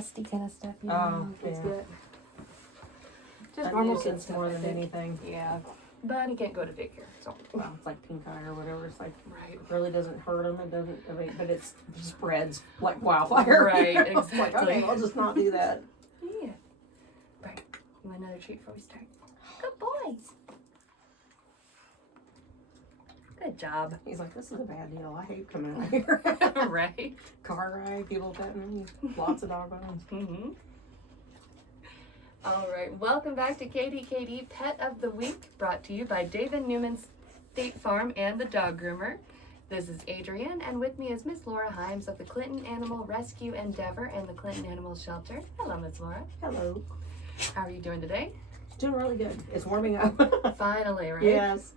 Nasty kind of stuff. It's good. Just A normal nuisance stuff, more I than think. anything. Yeah, but he can't go to daycare, so. Well, it's like pink eye or whatever. It's like, Right. it really doesn't hurt him. It doesn't, I mean, but it spreads like wildfire. Right, It's like, exactly. okay, I'll just not do that. Yeah. Right. You want another treat before we start? Good boys. Good job. He's like, this is a bad deal. I hate coming out here. Right. Car ride, people petting me, lots of dog bones. Mm-hmm. All right. Welcome back to KDKD Pet of the Week, brought to you by David Newman's State Farm and the Dog Groomer. This is Adrianne, and with me is Miss Laura Himes of the Clinton Animal Rescue Endeavor and the Clinton Animal Shelter. Hello, Miss Laura. Hello. How are you doing today? Doing really good. It's warming up. Finally, right? Yes.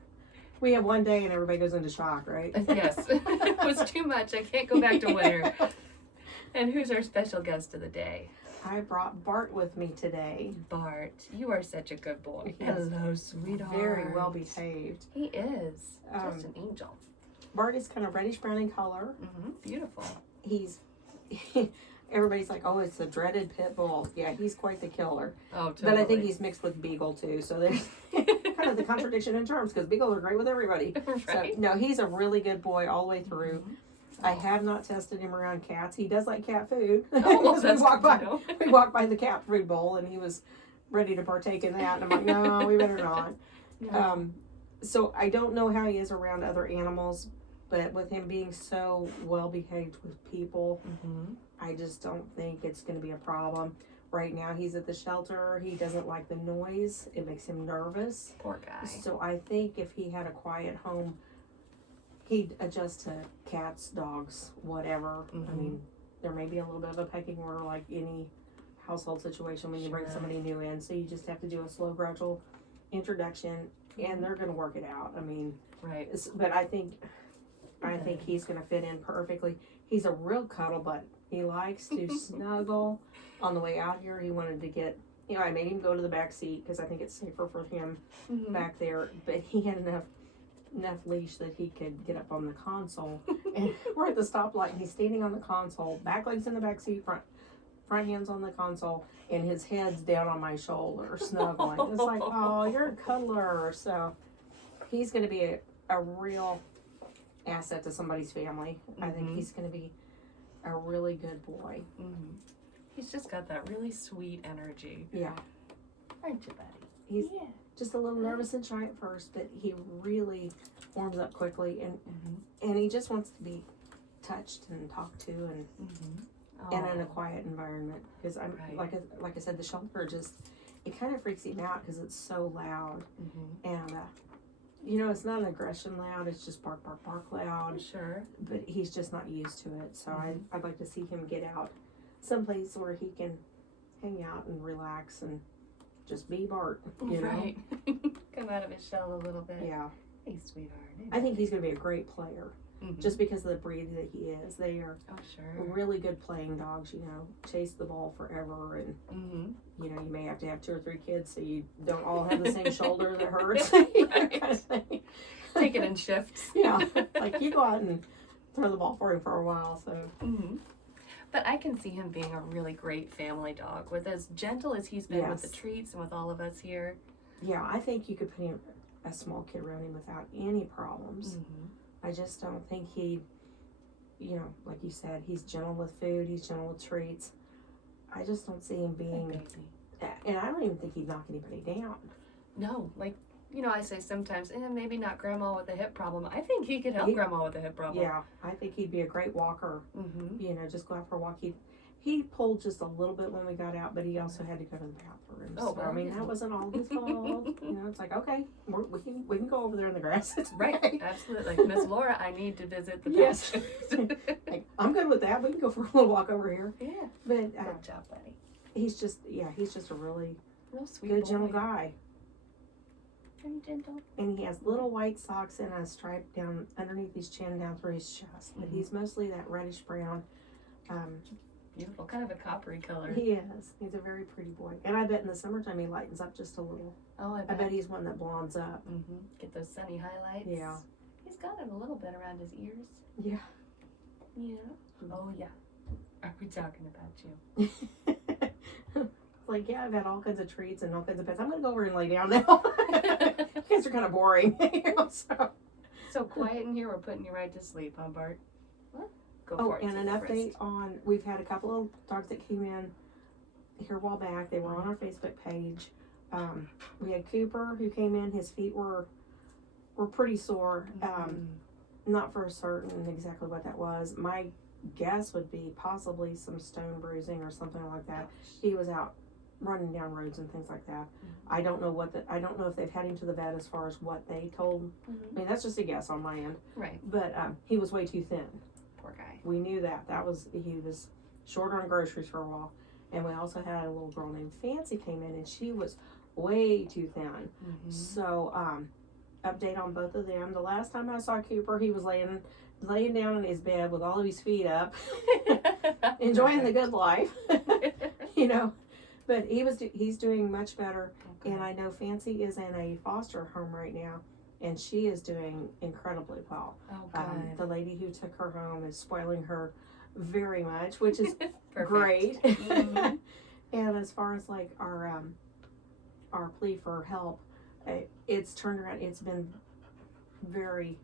We have one day and everybody goes into shock, right? Yes. It was too much. I can't go back to winter. And who's our special guest of the day? I brought Bart with me today. Bart, you are such a good boy. He is Hello, sweetheart. Very well behaved. He is. Just an angel. Bart is kind of reddish brown in color. Mm-hmm. Beautiful. He's, everybody's like, oh, it's a dreaded pit bull. Yeah, he's quite the killer. Oh, totally. But I think he's mixed with beagle too. So there's kind of the contradiction in terms because beagles are great with everybody. Right. So no, he's a really good boy all the way through. Mm-hmm. I have not tested him around cats. He does like cat food. Oh, well, that's we walked good by, to know. we walked by the cat food bowl and he was ready to partake in that. And I'm like, no, we better not. Yeah. So I don't know how he is around other animals, but with him being so well behaved with people, Mm-hmm. I just don't think it's going to be a problem. Right now he's at the shelter. He doesn't like the noise. It makes him nervous. Poor guy. So I think if he had a quiet home, he'd adjust to cats, dogs, whatever. I Mhm. mean, there may be a little bit of a pecking order like any household situation when you bring Sure. somebody new in. So you just have to do a slow, gradual introduction, and they're going to work it out. I mean, Right. but I think he's going to fit in perfectly. He's a real cuddle butt. He likes to snuggle. On the way out here, he wanted to get, I made him go to the back seat because I think it's safer for him Mm-hmm. back there. But he had enough leash that he could get up on the console. And we're at the stoplight, and he's standing on the console, back legs in the back seat, front hands on the console, and his head's down on my shoulder, snuggling. It's like, oh, you're a cuddler. So he's going to be a real asset to somebody's family. I think Mhm. he's going to be a really good boy. Mm-hmm. He's just got that really sweet energy. Yeah. Aren't you, buddy? He's Yeah. just a little nervous and shy at first, but he really warms up quickly, and Mm-hmm. and he just wants to be touched and talked to, and Mm-hmm. in a quiet environment. Because I'm Right. like I said, the shelter just, it kind of freaks him out because it's so loud, Mm-hmm. and it's not an aggression loud. It's just bark, bark, bark loud. Sure. But he's just not used to it. So Mhm. I'd like to see him get out someplace where he can hang out and relax and just be Bart. You know? Right. Come out of his shell a little bit. Yeah. Hey, sweetheart. I think he's going to be a great player. Mhm. Just because of the breed that he is. They are Oh, sure. really good playing dogs, chase the ball forever, and Mm-hmm. you may have to have 2 or 3 kids so you don't all have the same shoulder that hurts. Right. Kind of thing. Take it in shifts. Yeah, like you go out and throw the ball for him for a while. So Mm-hmm. But I can see him being a really great family dog, with as gentle as he's been with the Yes. treats and with all of us here. yeah, I think you could put him, a small kid around him without any problems. Mm-hmm. I just don't think he'd, like you said, he's gentle with food, he's gentle with treats. I just don't see him being, and I don't even think he'd knock anybody down. No, like, I say sometimes, maybe not grandma with a hip problem. I think he could help grandma with a hip problem. Yeah, I think he'd be a great walker. Mm-hmm. Just go out for a walk. He pulled just a little bit when we got out, but he also had to go to the bathroom. Oh, So, I mean, yeah. that wasn't all his fault. It's like, okay, we can go over there in the grass. It's Right, okay. absolutely. Miss Laura, I need to visit the Yes. pastures. Like, I'm good with that. We can go for a little walk over here. Yeah. But Good job, buddy. he's just a really Real sweet good, boy. gentle guy. Very gentle. And he has little white socks and a stripe down underneath his chin, down through his chest. But he's mostly that reddish brown. Beautiful, kind of a coppery color. He is. He's a very pretty boy. And I bet in the summertime he lightens up just a little. Oh, I I bet. bet he's one that blondes up. Mm-hmm. Get those sunny highlights. Yeah. He's got it a little bit around his ears. Yeah. Yeah. Oh, yeah. Are we talking about you? Like, yeah, I've had all kinds of treats and all kinds of pets. I'm going to go over and lay down now. You guys are kind of boring. So quiet in here, we're putting you right to sleep, huh, Bart? What? Go Oh, for it. and an update on, we've had a couple of dogs that came in here a while back. They were on our Facebook page. We had Cooper who came in. His feet were pretty sore. Not for certain exactly what that was. My guess would be possibly some stone bruising or something like that. He was out running down roads and things like that. I don't know I don't know if they've had him to the vet as far as what they told. I mean, that's just a guess on my end. Right. But he was way too thin. Poor guy. We knew that. He was short on groceries for a while. And we also had a little girl named Fancy came in, and she was way too thin. So, update on both of them. The last time I saw Cooper, he was laying down in his bed with all of his feet up, enjoying the good life, you know. But he's doing much better. Okay. And I know Fancy is in a foster home right now, and she is doing incredibly well. Oh, good. The lady who took her home is spoiling her very much, which is great. And as far as like our plea for help, it's turned around. It's been very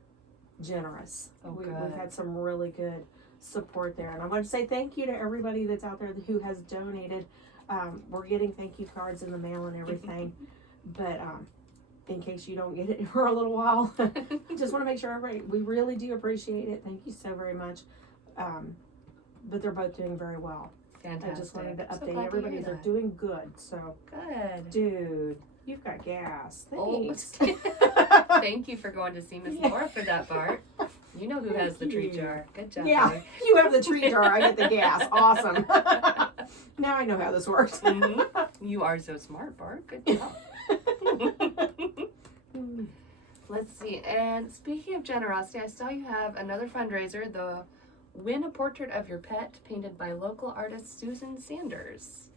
generous. We've had some really good support there, and I want to say thank you to everybody that's out there who has donated. We're getting thank you cards in the mail and everything, but in case you don't get it for a little while, just want to make sure we really do appreciate it. Thank you so very much. But they're both doing very well. Fantastic. I just wanted to update everybody. They're doing good. So good. Dude, you've got gas. Thanks. Oh. Thank you for going to see Miss Laura for that, Bart. You know who has the treat jar. Good job. Yeah, buddy. You have the treat jar. I get the gas. Awesome. Now I know how this works. You are so smart, Bart. Good job. Let's see. And speaking of generosity, I saw you have another fundraiser, the Win a Portrait of Your Pet, painted by local artist Susan Sanders.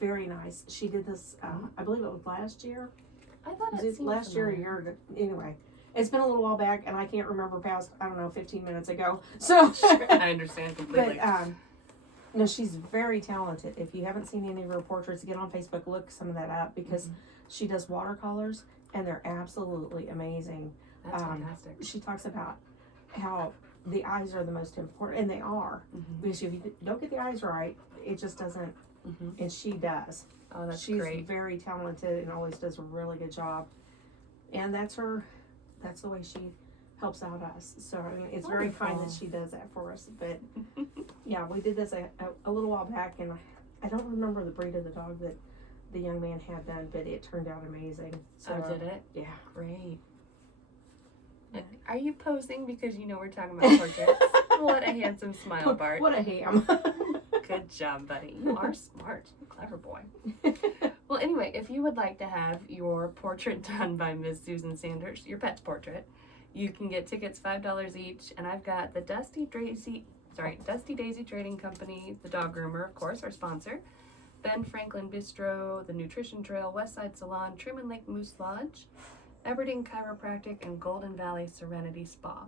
Very nice. She did this, I believe it was last year. I thought it was last year or a year ago. Anyway, it's been a little while back, and I can't remember past, 15 minutes ago. So sure, I understand completely. But no, she's very talented. If you haven't seen any of her portraits, get on Facebook, look some of that up, because she does watercolors, and they're absolutely amazing. That's fantastic. She talks about how the eyes are the most important, and they are. Because if you don't get the eyes right, it just doesn't. And she does. Oh, that's She's great. very talented and always does a really good job. And that's the way she helps out us. So I mean, it's very kind that she does that for us. But yeah, we did this a little while back, and I don't remember the breed of the dog that the young man had done, but it turned out amazing. So did it? Yeah. Great. Are you posing because you know we're talking about portraits? What a handsome smile, Bart. What a ham. Good job, buddy. You are smart. Clever boy. Well, anyway, if you would like to have your portrait done by Miss Susan Sanders, your pet's portrait, you can get tickets $5 each. And I've got the Dusty Daisy Trading Company, the dog groomer, of course, our sponsor, Ben Franklin Bistro, the Nutrition Trail, Westside Salon, Truman Lake Moose Lodge, Aberdeen Chiropractic, and Golden Valley Serenity Spa.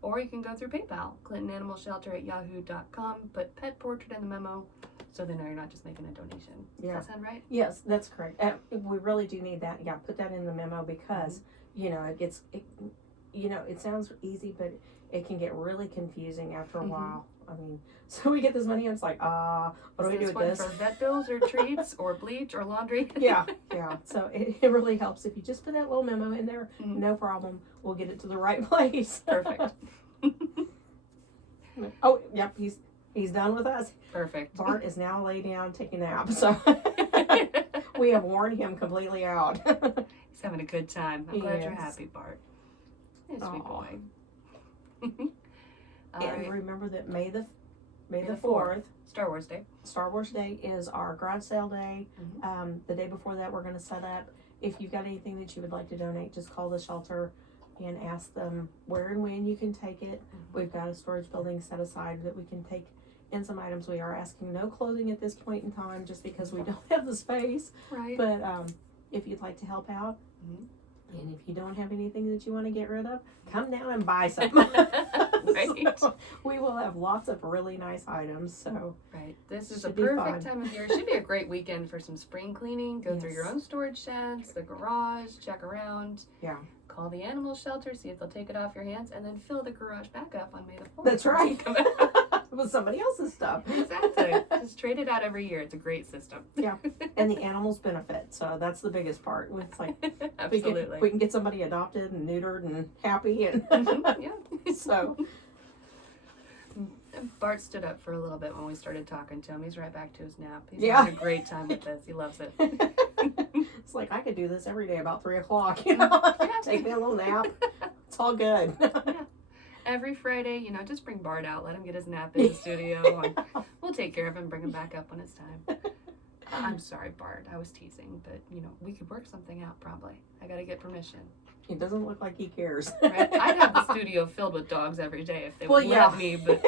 Or you can go through PayPal, ClintonAnimalShelter@yahoo.com, put pet portrait in the memo, so they know you're not just making a donation. Yeah. Does that sound right? Yes, that's correct. We really do need that. Yeah, put that in the memo because, you know, it sounds easy, but it can get really confusing after a while. I mean, so we get this money and it's like, what do we do with this? For vet bills or treats or bleach or laundry? Yeah. So it really helps if you just put that little memo in there. No problem. We'll get it to the right place. Perfect. Oh, yep. He's done with us. Perfect. Bart is now laid down taking a nap. So we have worn him completely out. He's having a good time. I'm glad you're happy, Bart. You're a sweet boy. And remember that May the 4th, Star Wars Day is our garage sale day. The day before that, we're going to set up. If you've got anything that you would like to donate, just call the shelter and ask them where and when you can take it. We've got a storage building set aside that we can take in some items. We are asking no clothing at this point in time just because we don't have the space. Right. But if you'd like to help out, and if you don't have anything that you want to get rid of, come down and buy some. Right. So we will have lots of really nice items. So Right. This is a should be perfect fun. time of year. It should be a great weekend for some spring cleaning. Go through your Yes. own storage sheds, the garage, check around. Yeah. Call the animal shelter, see if they'll take it off your hands, and then fill the garage back up on May the 4th. That's right. Come out. It was somebody else's stuff. Exactly. Just trade it out every year. It's a great system. Yeah. And the animals benefit. So that's the biggest part. It's like Absolutely. we can get somebody adopted and neutered and happy and Yeah. so Bart stood up for a little bit when we started talking to him. He's right back to his nap. He's Yeah. having a great time with this. He loves it. it's like I could do this every day about 3:00. You know, take me a little nap. It's all good. Every Friday, just bring Bart out. Let him get his nap in the studio. And we'll take care of him, bring him back up when it's time. I'm sorry, Bart. I was teasing, but, we could work something out probably. I got to get permission. He doesn't look like he cares. Right? I'd have the studio filled with dogs every day if they would Well, yeah. let me, but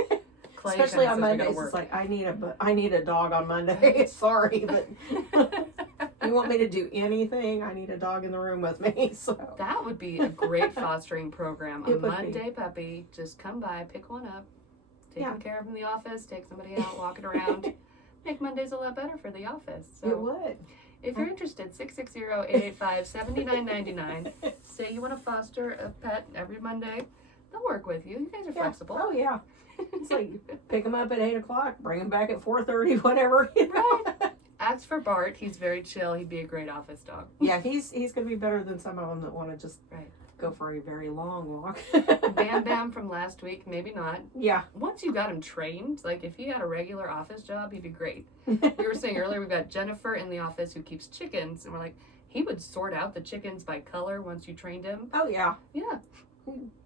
Clay Especially kinda on says we gotta Mondays, work. it's like I need a dog on Monday. Sorry, but you want me to do anything? I need a dog in the room with me. So That would be a great fostering program. A It would be. Monday puppy, just come by, pick one up, take Yeah. him care of in the office, take somebody out, walk it around. Make Mondays a lot better for the office. it So would. if you're interested, 660-885-7999. Say you want to foster a pet every Monday. They'll work with you. You guys are Yeah. flexible. Oh yeah. It's like pick him up at 8:00, bring him back at 4:30, whatever. You know? Right. Ask for Bart. He's very chill. He'd be a great office dog. Yeah, he's gonna be better than some of them that want to just Right. go for a very long walk. Bam Bam from last week, maybe not. Yeah. Once you got him trained, like if he had a regular office job, he'd be great. We were saying earlier, we've got Jennifer in the office who keeps chickens, and we're like, he would sort out the chickens by color once you trained him. Oh yeah. Yeah,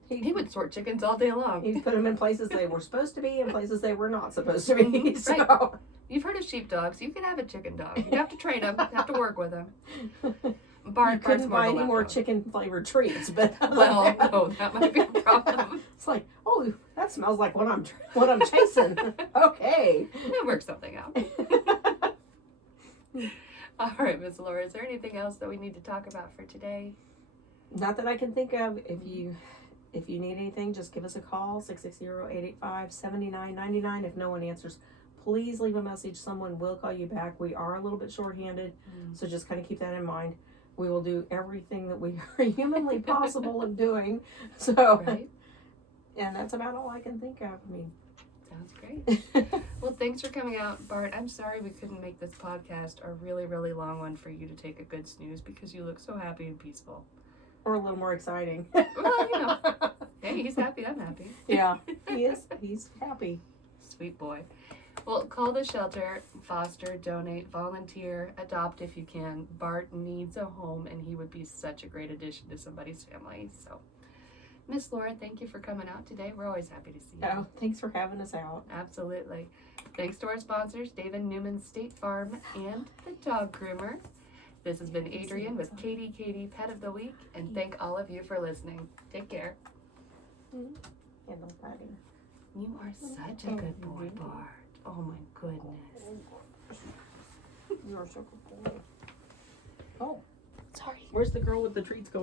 He he would sort chickens all day long. He put them in places they were supposed to be and places they were not supposed to be. So You've heard of sheepdogs. You can have a chicken dog. You have to train him. You have to work with him. Bart's couldn't more of buy a any more lapdog. chicken flavored treats, but Well, no, that might be a problem. it's like, oh, that smells like what I'm chasing. Okay. We'll work something out. All right, Miss Laura, is there anything else that we need to talk about for today? Not that I can think of. If you need anything, just give us a call, 660-885-7999. If no one answers, please leave a message. Someone will call you back. We are a little bit shorthanded, so just kind of keep that in mind. We will do everything that we are humanly possible of doing. So, Right? and that's about all I can think of. I mean, Sounds great. Well, thanks for coming out, Bart. I'm sorry we couldn't make this podcast a really, really long one for you to take a good snooze because you look so happy and peaceful. or a little more exciting. Well, hey, he's happy, I'm happy. Yeah, he is. He's happy. Sweet boy. Well, call the shelter, foster, donate, volunteer, adopt if you can. Bart needs a home, and he would be such a great addition to somebody's family. So, Miss Laura, thank you for coming out today. We're always happy to see you. Oh, thanks for having us out. Absolutely. Thanks to our sponsors, David Newman State Farm and the Dog Groomer. This has been Adrianne with KDKD Pet of the Week, and thank all of you for listening. Take care. Handle patting. You are such a good boy, Bart. Oh my goodness. You are so good. Oh, sorry. Where's the girl with the treats going?